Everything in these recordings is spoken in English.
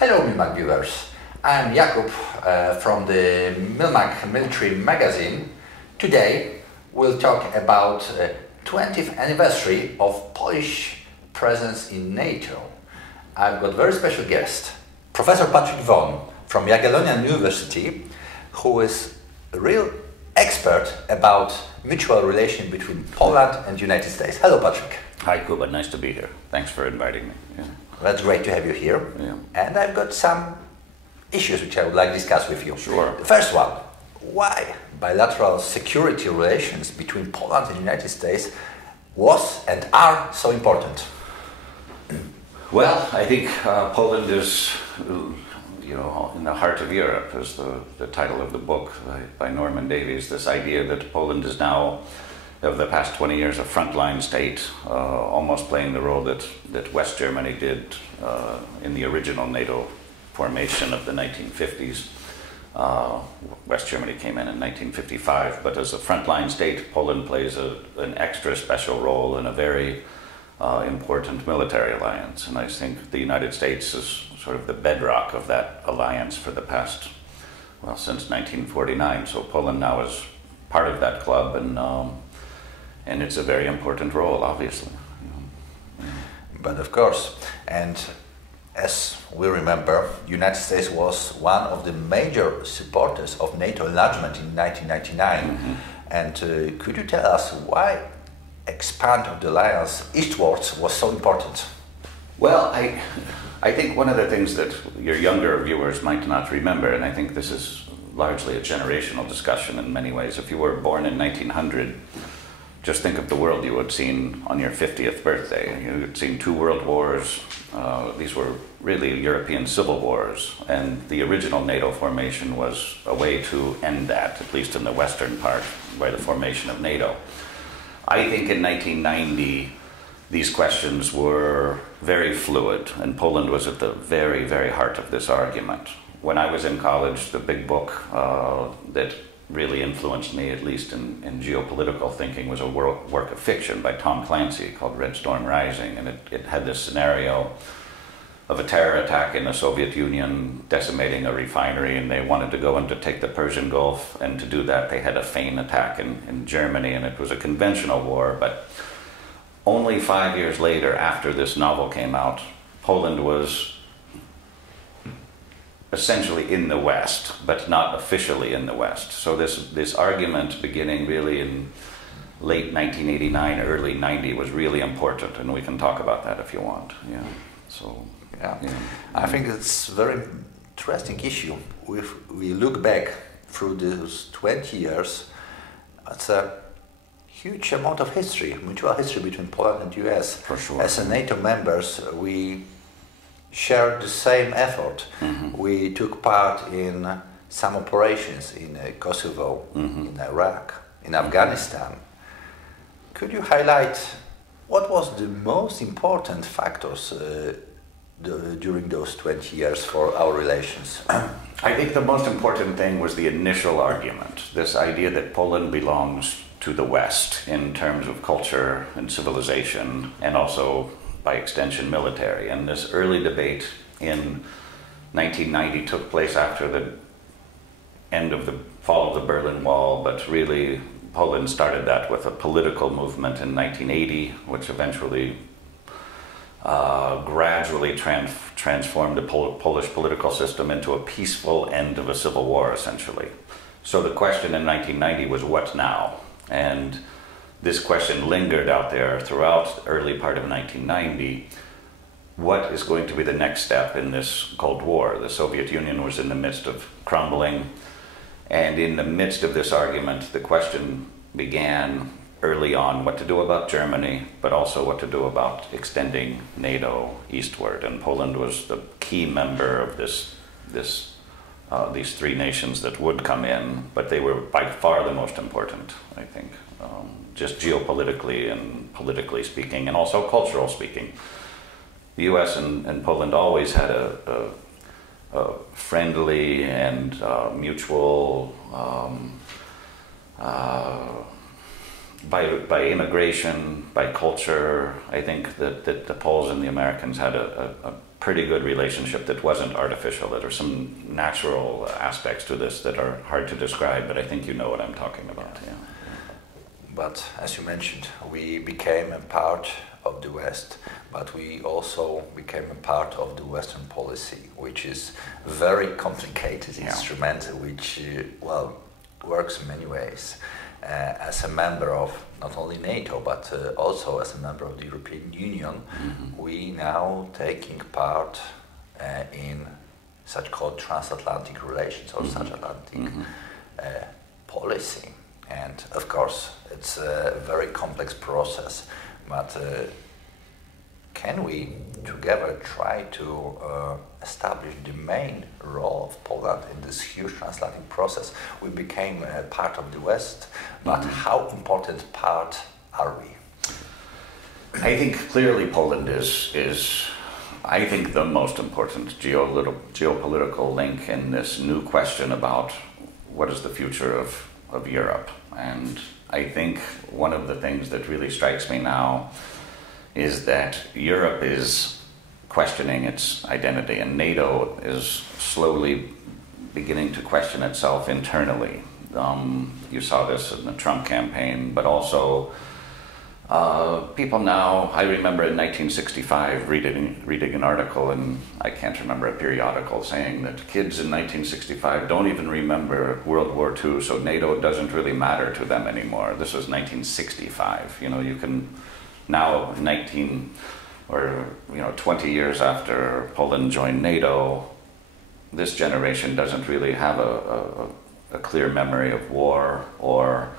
Hello MILMAG viewers, I'm Jakub from the MILMAG military magazine. Today we'll talk about 20th anniversary of Polish presence in NATO. I've got a very special guest, Professor Patrick Von from Jagiellonian University, who is a real expert about mutual relation between Poland and the United States. Hello Patrick. Hi Kuba, nice to be here. Thanks for inviting me. Yeah. That's great to have you here. Yeah. And I've got some issues which I would like to discuss with you. Sure. The first one, why bilateral security relations between Poland and the United States was and are so important? Well, I think Poland is, in the heart of Europe, is the title of the book by Norman Davies. This idea that Poland is now, of the past 20 years, a frontline state, almost playing the role that West Germany did in the original NATO formation of the 1950s. West Germany came in 1955, but as a frontline state, Poland plays an extra special role in a very important military alliance. And I think the United States is sort of the bedrock of that alliance for the past, well, since 1949. So Poland now is part of that club, and it's a very important role, obviously. But of course, and as we remember, the United States was one of the major supporters of NATO enlargement in 1999. Mm-hmm. And could you tell us why expand of the alliance eastwards was so important? Well, I think one of the things that your younger viewers might not remember, and I think this is largely a generational discussion in many ways. If you were born in 1900, just think of the world you had seen on your 50th birthday. You had seen 2 world wars. These were really European civil wars, and the original NATO formation was a way to end that, at least in the western part, by the formation of NATO. I think in 1990, these questions were very fluid, and Poland was at the very, very heart of this argument. When I was in college, the big book that really influenced me, at least in geopolitical thinking, was a work of fiction by Tom Clancy called Red Storm Rising, and it had this scenario of a terror attack in the Soviet Union decimating a refinery, and they wanted to go in to take the Persian Gulf, and to do that they had a feign attack in Germany, and it was a conventional war. But only 5 years later, after this novel came out, Poland was essentially in the West, but not officially in the West. So this argument beginning really in late 1989, early 90 was really important, and we can talk about that if you want. Yeah. So yeah. Yeah. I think it's a very interesting issue. If we look back through those 20 years, it's a huge amount of history, mutual history between Poland and US. For sure. As a NATO members, we shared the same effort. Mm-hmm. We took part in some operations in Kosovo, Mm-hmm. in Iraq, in Afghanistan. Could you highlight what was the most important factors during those 20 years for our relations? I think the most important thing was the initial argument, this idea that Poland belongs to the West in terms of culture and civilization, and also by extension military. And this early debate in 1990 took place after the end of the fall of the Berlin Wall, but really Poland started that with a political movement in 1980, which eventually gradually transformed the Polish political system into a peaceful end of a civil war, essentially. So the question in 1990 was, what now? And this question lingered out there throughout the early part of 1990. What is going to be the next step in this Cold War? The Soviet Union was in the midst of crumbling, and in the midst of this argument, the question began early on what to do about Germany, but also what to do about extending NATO eastward. And Poland was the key member of these 3 nations that would come in, but they were by far the most important, I think, just geopolitically and politically speaking, and also cultural speaking. The US and Poland always had a friendly and mutual by immigration, by culture, I think that the Poles and the Americans had a pretty good relationship that wasn't artificial. That are some natural aspects to this that are hard to describe, but I think you know what I'm talking about. Yeah. But as you mentioned, we became a part of the West, but we also became a part of the Western policy, which is a very complicated instrument, which, works in many ways. As a member of not only NATO, but also as a member of the European Union, we now taking part in such-called transatlantic relations or such Atlantic policy. And of course, it's a very complex process, but can we together try to establish the main role of Poland in this huge transatlantic process? We became a part of the West, but how important part are we? I think clearly Poland is I think the most important geopolitical link in this new question about what is the future of Europe. And I think one of the things that really strikes me now is that Europe is questioning its identity, and NATO is slowly beginning to question itself internally. You saw this in the Trump campaign, but also people now, I remember in 1965 reading an article, and I can't remember a periodical, saying that kids in 1965 don't even remember World War II, so NATO doesn't really matter to them anymore. This was 1965. You know, you can now 20 years after Poland joined NATO, this generation doesn't really have a clear memory of war or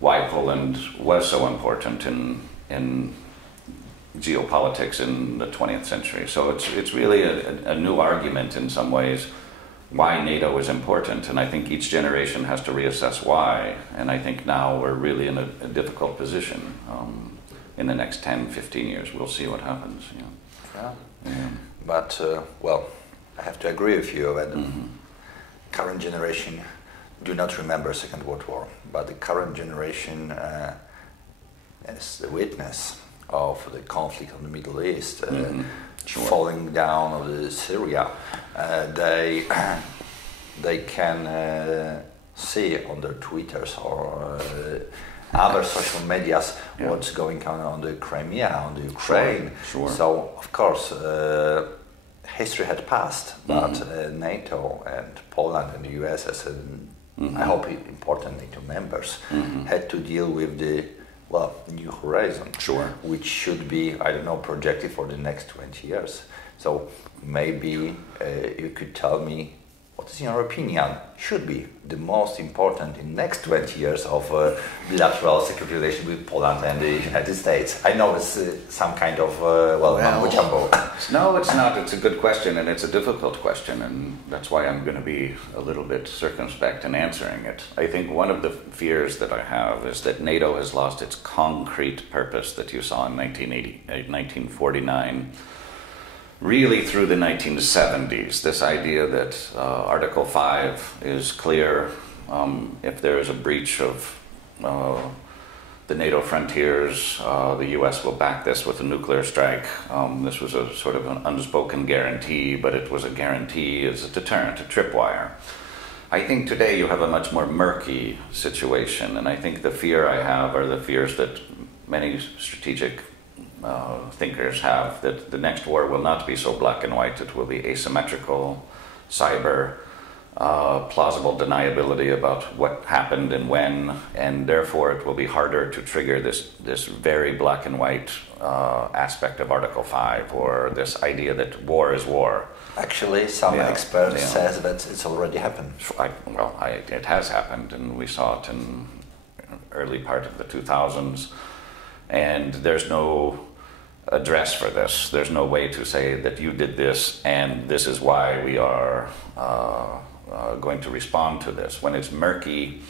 why Poland was so important in geopolitics in the 20th century. So it's really a new argument in some ways why NATO is important, and I think each generation has to reassess why, and I think now we're really in a difficult position. In the next 10, 15 years, we'll see what happens. Yeah. But, I have to agree with you that the current generation do not remember Second World War, but the current generation is the witness of the conflict in the Middle East, falling down of the Syria. They can see on their Twitters or other social medias what's going on the Crimea, on the Ukraine. Sure. So, of course, history had passed, but NATO and Poland and the US as I hope important NATO members had to deal with the new horizon, which should be, projected for the next 20 years. So maybe you could tell me what is, in your opinion, should be the most important in next 20 years of bilateral security relations with Poland and the United States? I know it's some kind of, mumbo jumbo. No, it's not. It's a good question, and it's a difficult question, and that's why I'm going to be a little bit circumspect in answering it. I think one of the fears that I have is that NATO has lost its concrete purpose that you saw in 1949. Really through the 1970s, this idea that Article 5 is clear. If there is a breach of the NATO frontiers, the US will back this with a nuclear strike. This was a sort of an unspoken guarantee, but it was a guarantee as a deterrent, a tripwire. I think today you have a much more murky situation, and I think the fear I have are the fears that many strategic thinkers have, that the next war will not be so black and white. It will be asymmetrical, cyber, plausible deniability about what happened and when, and therefore it will be harder to trigger this very black and white aspect of Article 5, or this idea that war is war. Actually, some experts says that it's already happened. It has happened, and we saw it in early part of the 2000s, and there's no address for this. There's no way to say that you did this and this is why we are going to respond to this. When it's murky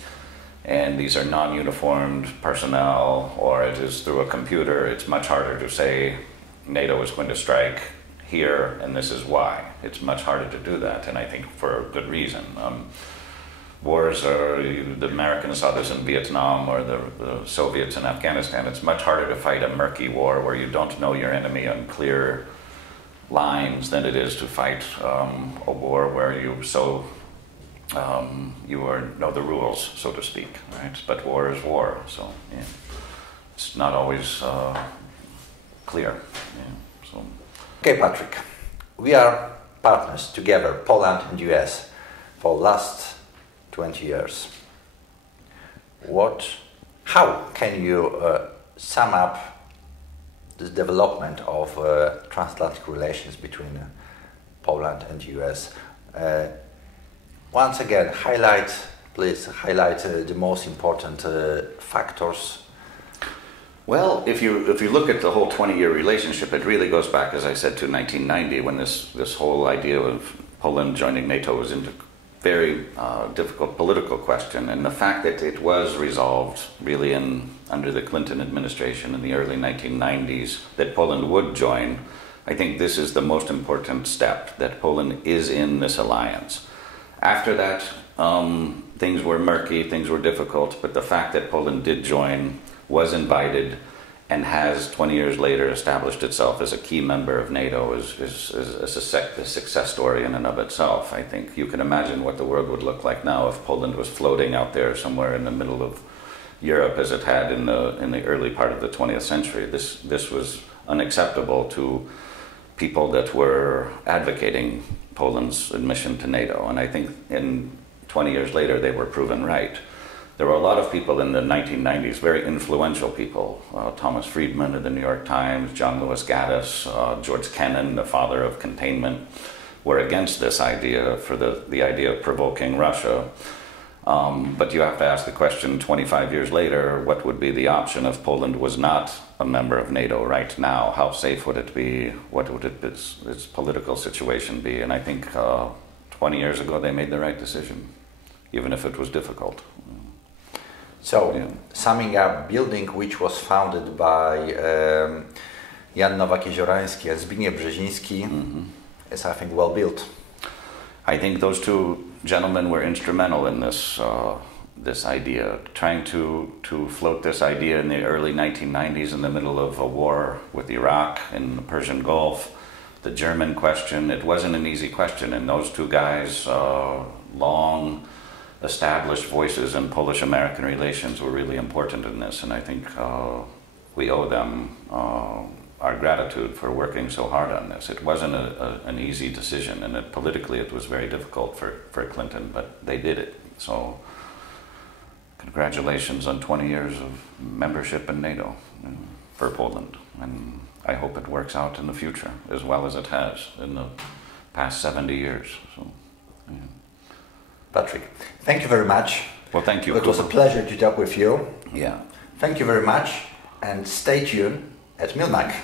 and these are non-uniformed personnel, or it is through a computer, it's much harder to say NATO is going to strike here and this is why. It's much harder to do that, and I think for good reason. wars, or the Americans saw this in Vietnam or the Soviets in Afghanistan. It's much harder to fight a murky war where you don't know your enemy on clear lines than it is to fight a war where you know the rules, so to speak, right? But war is war, so yeah, it's not always clear. Yeah, so. Okay, Patrick, we are partners together, Poland and US, for last 20 years. How can you sum up the development of transatlantic relations between Poland and US? Once again, please highlight the most important factors. Well, if you look at the whole 20-year relationship, it really goes back, as I said, to 1990, when this whole idea of Poland joining NATO was into very difficult political question, and the fact that it was resolved really under the Clinton administration in the early 1990s that Poland would join. I think this is the most important step, that Poland is in this alliance. After that, things were murky, things were difficult, but the fact that Poland did join, was invited, and has 20 years later established itself as a key member of NATO is a success story in and of itself. I think you can imagine what the world would look like now if Poland was floating out there somewhere in the middle of Europe as it had in the early part of the 20th century. This was unacceptable to people that were advocating Poland's admission to NATO, and I think 20 years later they were proven right. There were a lot of people in the 1990s, very influential people, Thomas Friedman of the New York Times, John Lewis Gaddis, George Kennan, the father of containment, were against this idea, for the idea of provoking Russia. But you have to ask the question 25 years later, what would be the option if Poland was not a member of NATO right now? How safe would it be? What would its political situation be? And I think 20 years ago they made the right decision, even if it was difficult. So, yeah. Summing up, building which was founded by Jan Nowak-Jeziorański and Zbigniew Brzeziński is, I think, well built. I think those two gentlemen were instrumental in this idea, trying to float this idea in the early 1990s in the middle of a war with Iraq in the Persian Gulf. The German question, it wasn't an easy question, and those two guys, long established voices in Polish-American relations, were really important in this, and I think we owe them our gratitude for working so hard on this. It wasn't an easy decision, and politically it was very difficult for Clinton, but they did it. So congratulations on 20 years of membership in NATO for Poland, and I hope it works out in the future as well as it has in the past 70 years. So, yeah. Patrick, thank you very much. Well, thank you. It was a pleasure to talk with you. Yeah. Thank you very much, and stay tuned at MILMAG.